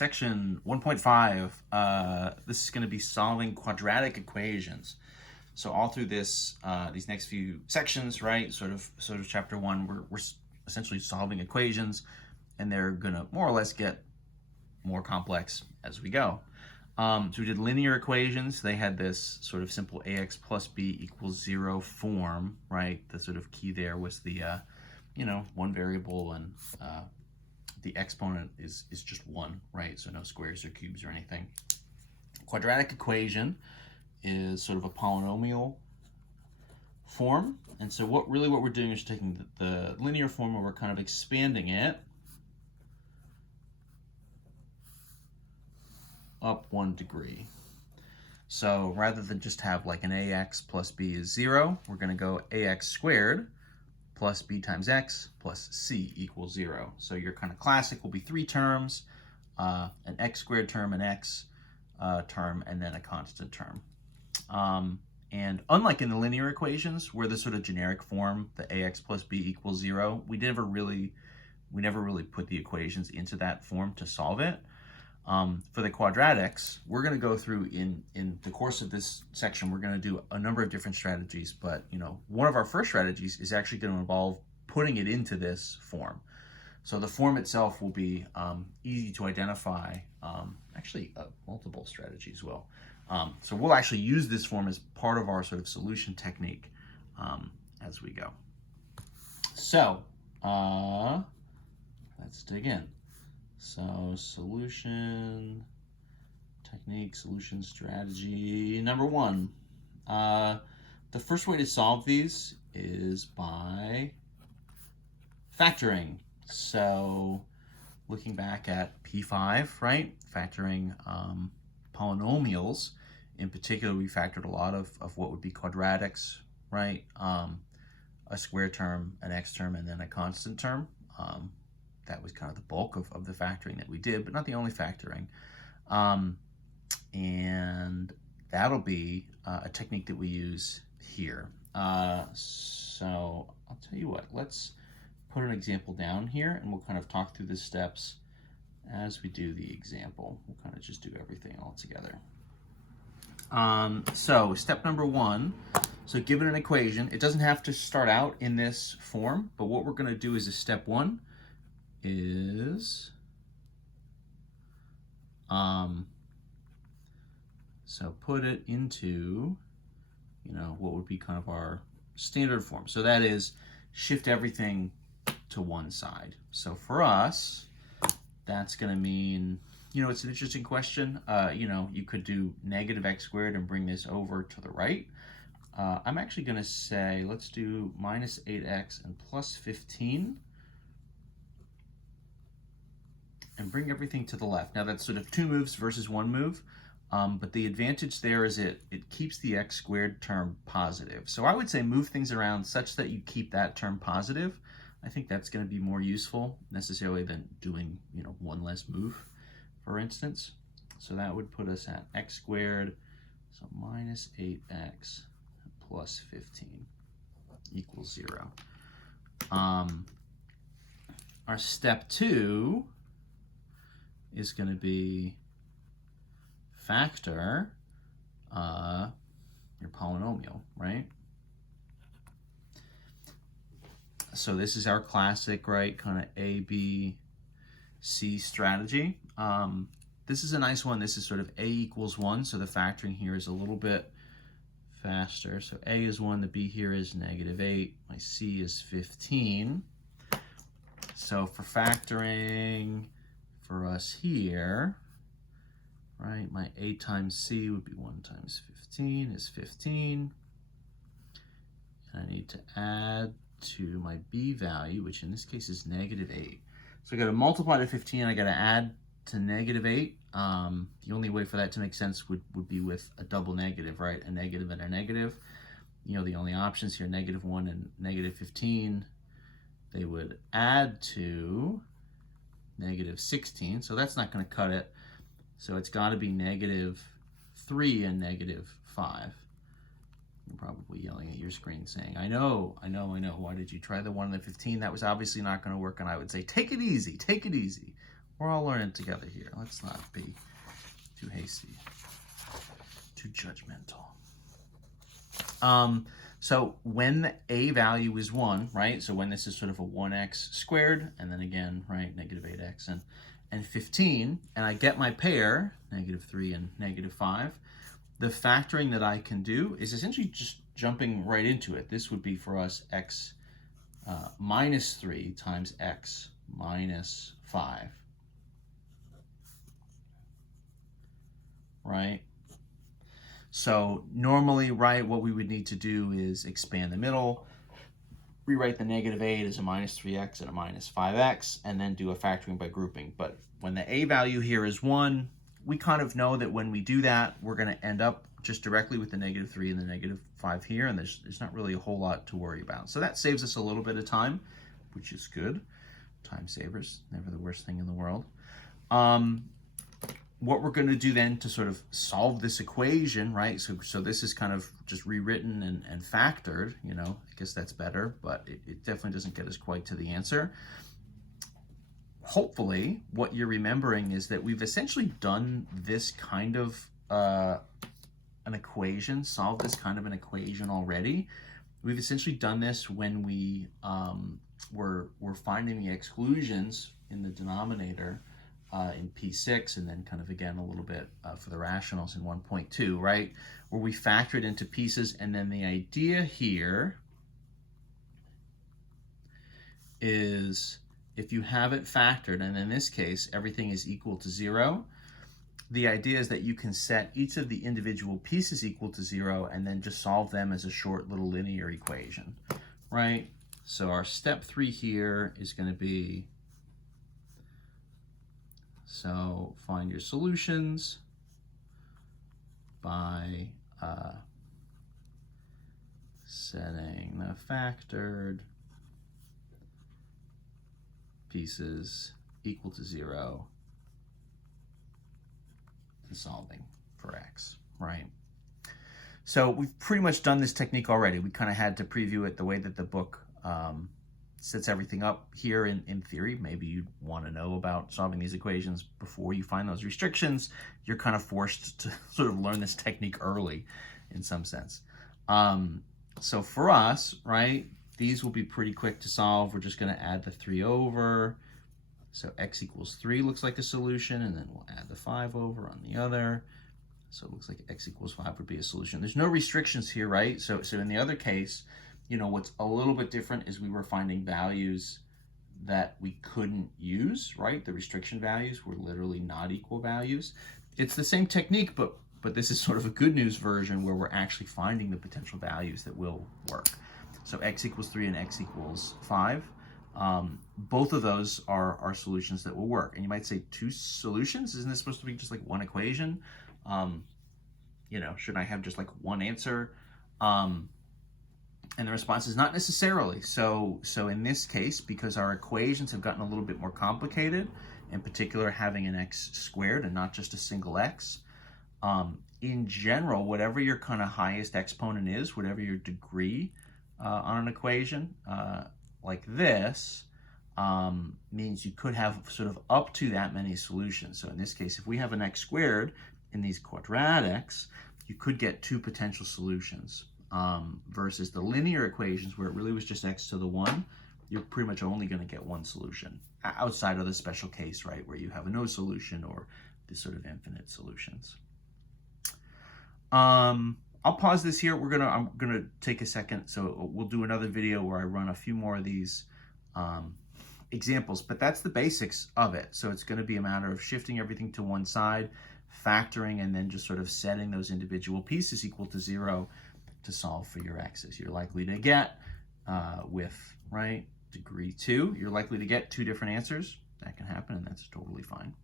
Section 1.5, this is going to be solving quadratic equations. So all through this, these next few sections, right, sort of chapter 1, we're essentially solving equations, and they're going to more or less get more complex as we go. So we did linear equations. They had this sort of simple ax plus b equals 0 form, right? The sort of key there was the, one variable, and the exponent is just 1, right? So no squares or cubes or anything. Quadratic equation is sort of a polynomial form. And so what we're doing is taking the linear form and we're kind of expanding it up 1 degree. So rather than just have like an ax plus b is 0, we're going to go ax squared plus b times x plus c equals 0. So your kind of classic will be 3 terms, an x squared term, an x term, and then a constant term. And unlike in the linear equations, where the sort of generic form, the ax plus b equals 0, we never really put the equations into that form to solve it. For the quadratics, we're going to go through in the course of this section, we're going to do a number of different strategies, but one of our first strategies is actually going to involve putting it into this form. So the form itself will be easy to identify. Actually, multiple strategies will. So we'll actually use this form as part of our sort of solution technique as we go. So let's dig in. So solution technique, solution strategy number 1. The first way to solve these is by factoring. So looking back at P5, right? Factoring polynomials. In particular, we factored a lot of what would be quadratics, right? A square term, an x term, and then a constant term. That was kind of the bulk of the factoring that we did, but not the only factoring. And that'll be a technique that we use here. So I'll tell you what, let's put an example down here, and we'll kind of talk through the steps as we do the example. We'll kind of just do everything all together. So step number 1, so given an equation, it doesn't have to start out in this form, but what we're going to do is step 1 is so put it into what would be kind of our standard form. So that is shift everything to one side. So for us, that's going to mean it's an interesting question. You could do negative x squared and bring this over to the right. I'm actually going to say let's do minus 8x and plus 15 and bring everything to the left. Now that's sort of 2 moves versus 1 move, but the advantage there is it keeps the x squared term positive. So I would say move things around such that you keep that term positive. I think that's going to be more useful necessarily than doing one less move, for instance. So that would put us at x squared, so minus 8x plus 15 equals 0. Our step 2 is going to be factor your polynomial, right? So this is our classic, right, kind of A, B, C strategy. This is a nice one. This is sort of A equals 1, so the factoring here is a little bit faster. So A is 1, the B here is negative 8, my C is 15. So for factoring, for us here, right, my A times C would be 1 times 15 is 15. And I need to add to my B value, which in this case is negative 8. So I got to multiply to 15, I got to add to negative 8. The only way for that to make sense would be with a double negative, right? A negative and a negative. The only options here, negative 1 and negative 15, they would add to negative 16, so that's not going to cut it. So it's got to be negative 3 and negative 5. You're probably yelling at your screen saying, I know, why did you try the 1 and the 15? That was obviously not going to work. And I would say, take it easy. We're all learning together here. Let's not be too hasty, too judgmental. So when the a value is 1, right? So when this is sort of a 1x squared, and then again, right, negative 8x and 15, and I get my pair, negative 3 and negative 5, the factoring that I can do is essentially just jumping right into it. This would be for us x minus 3 times x minus 5, right? So normally, right, what we would need to do is expand the middle, rewrite the negative 8 as a minus 3x and a minus 5x, and then do a factoring by grouping. But when the a value here is 1, we kind of know that when we do that, we're going to end up just directly with the negative 3 and the negative 5 here, and there's not really a whole lot to worry about. So that saves us a little bit of time, which is good. Time savers, never the worst thing in the world. What we're going to do then to sort of solve this equation, right? So this is kind of just rewritten and factored, you know, I guess that's better, but it definitely doesn't get us quite to the answer. Hopefully, what you're remembering is that we've essentially done this kind of an equation, solved this kind of an equation already. We've essentially done this when we were finding the exclusions in the denominator in P6, and then kind of again a little bit for the rationals in 1.2, right? Where we factor it into pieces, and then the idea here is if you have it factored, and in this case everything is equal to 0, the idea is that you can set each of the individual pieces equal to 0 and then just solve them as a short little linear equation, right? So our step 3 here is going to be, so find your solutions by setting the factored pieces equal to 0 and solving for x, right? So we've pretty much done this technique already. We kind of had to preview it the way that the book sets everything up here in theory. Maybe you want to know about solving these equations before you find those restrictions. You're kind of forced to sort of learn this technique early in some sense. So for us, right, these will be pretty quick to solve. We're just going to add the 3 over. So x equals 3 looks like a solution, and then we'll add the 5 over on the other. So it looks like x equals 5 would be a solution. There's no restrictions here, right? So in the other case, you know, what's a little bit different is we were finding values that we couldn't use, right? The restriction values were literally not equal values. It's the same technique, but this is sort of a good news version where we're actually finding the potential values that will work. So x equals 3 and x equals 5. Both of those are solutions that will work. And you might say 2 solutions? Isn't this supposed to be just like one equation? You know, should I have just like one answer? And the response is not necessarily. So in this case, because our equations have gotten a little bit more complicated, in particular having an x squared and not just a single x, in general, whatever your kind of highest exponent is, whatever your degree on an equation like this, means you could have sort of up to that many solutions. So in this case, if we have an x squared in these quadratics, you could get 2 potential solutions. Versus the linear equations where it really was just x to the 1, you're pretty much only going to get 1 solution outside of the special case, right, where you have a no solution or this sort of infinite solutions. I'll pause this here. I'm gonna take a second, so we'll do another video where I run a few more of these examples, but that's the basics of it. So it's going to be a matter of shifting everything to one side, factoring, and then just sort of setting those individual pieces equal to 0 to solve for your x's. You're likely to get with, right, degree 2, you're likely to get 2 different answers. That can happen, and that's totally fine.